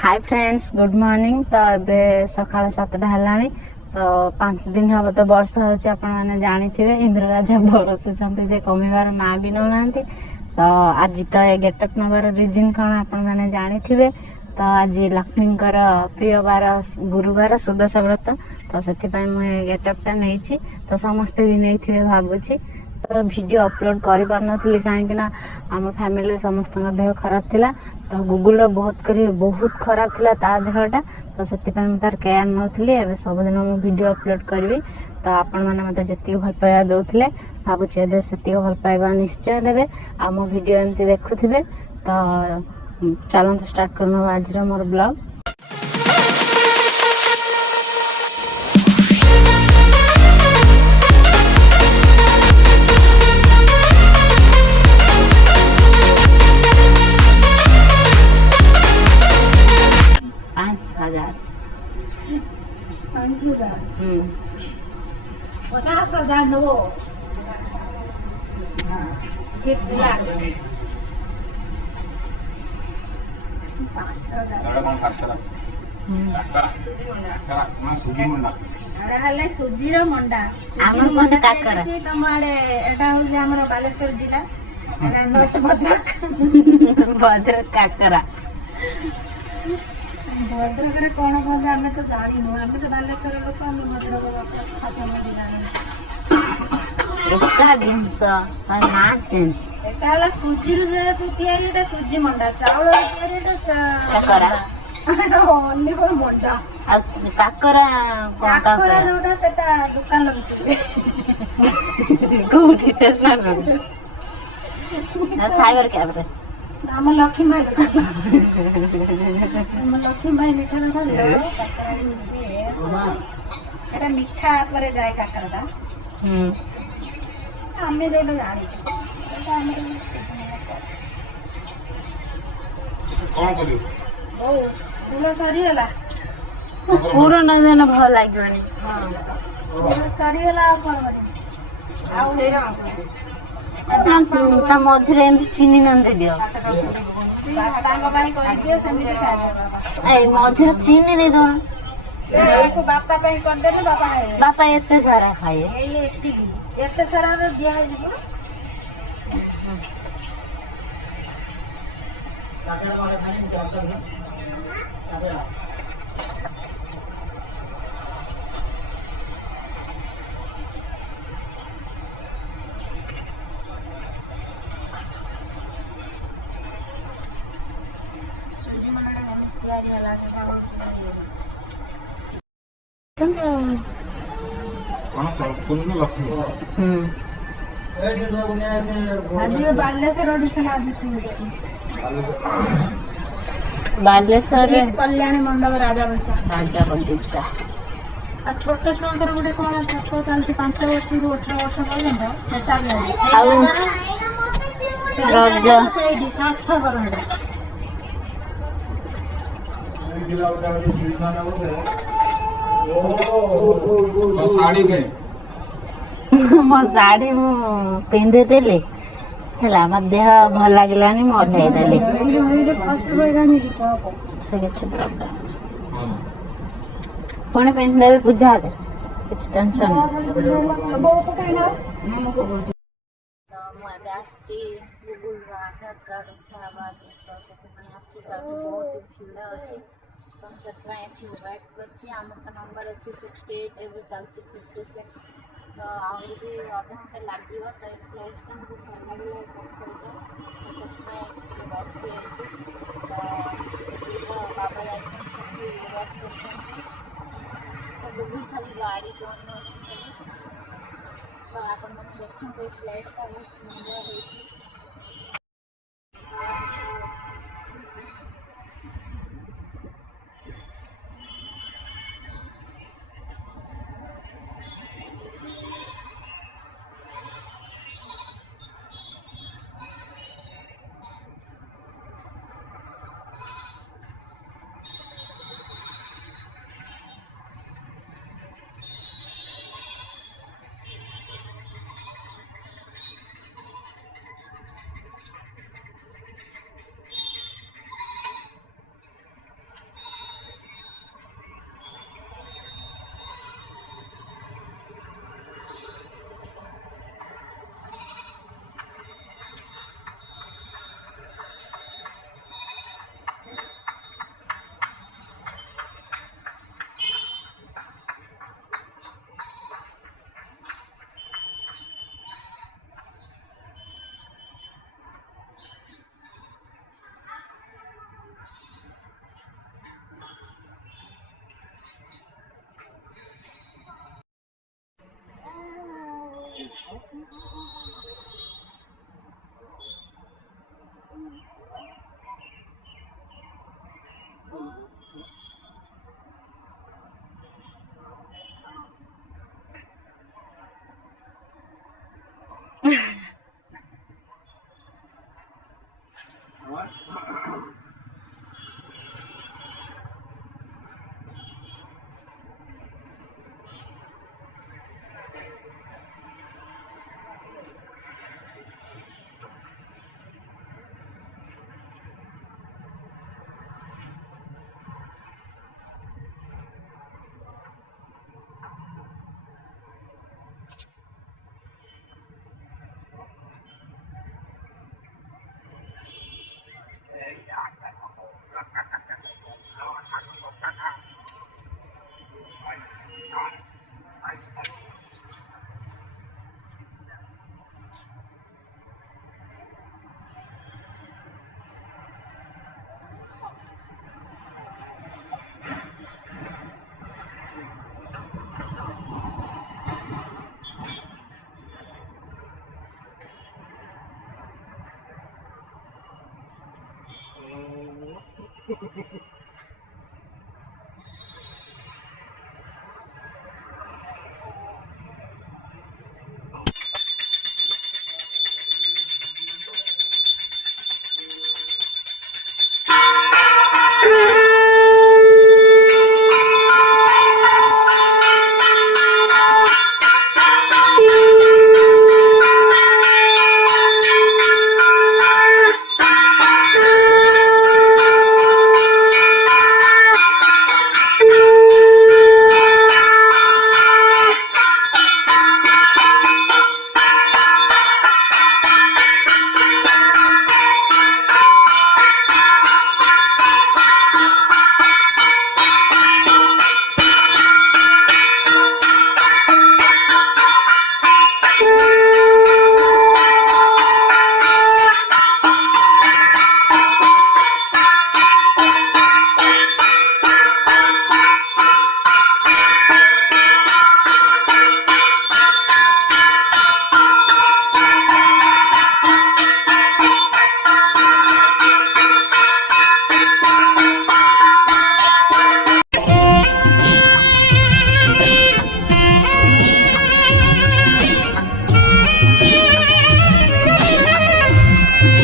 Hi friends good morning. तो ए सका 7टा है तो 5 दिन हम तो वर्षा हो जानी थे इंद्र राजा बरसुंट जे कमिबार ना भी नौना। तो आज तो ये गेटअप नबार रिजन कौन आपने जानी थे। तो आज लक्ष्मी प्रिय बार गुरुवार सुदशा व्रत तो से मुझे गेटअपटा नहीं तो समस्ते भी नहीं थे भावुची। तो वीडियो अपलोड कर पार नी कहीं आम फैमिली समस्त देह खराब थिला। तो गूगल बहुत खराब थिला ता देहटा तो से तार केयर नौली। एवं सबुदिन मुझे वीडियो अपलोड करी तो आपण मैंने मत जी भल पाइबा दौले भावुचे एवं से भल पाइबा निश्चय देवे आ मो वीडियो एमती देखुवे। तो चलते स्टार्ट करना आज मोर ब्लॉग। सुजीर मंडा तुम आड़े बालेश्वर जिला भद्रक भद्रक काकरा भद्रक कौन कहते आम तो जानु आम तो बालेश्वर लोक आम भद्रक जिनस ना चेंज एटा सुजी जेहेतु सुजी मंडा चाउल काकरा मंडा काकरा जोटा से दुकान लगे सागर क्या बता आम लक्ष्मी भाई लक्ष्मी भाई मीठा मीठा मीठा पर जाए काकरा आम जो जानी फूल सरीगला पूरा न देना भल लगे सरीगला मझे चीनी न दे दियो मझे चीनी दे दो बापा करदे बापा एते सारा खाए एते सारा दिया बालेश्वर कल्याणी मंडप राजा राजा बंदूका छोट छुआ गोटे कौन चाष चलती 5 वर्ष रु 18 वर्ष पर्यटन मो शाढ़ी पिंधे देली है मो देह भल लगे मुझे पुणी पिंधे पूजा किसी टेंशन गुगुल आधार कार्ड खराब बहुत भिड़ अच्छी तो से वेट कर नंबर अच्छी 68 एवं चलती 56 तो आहरी भी अध घंटे लगे तो प्लेस बस बाबा वेट कर गुगुल खाली गाड़ी कौन अच्छी सब तो आप देखते प्लेस बहुत सुंदर है।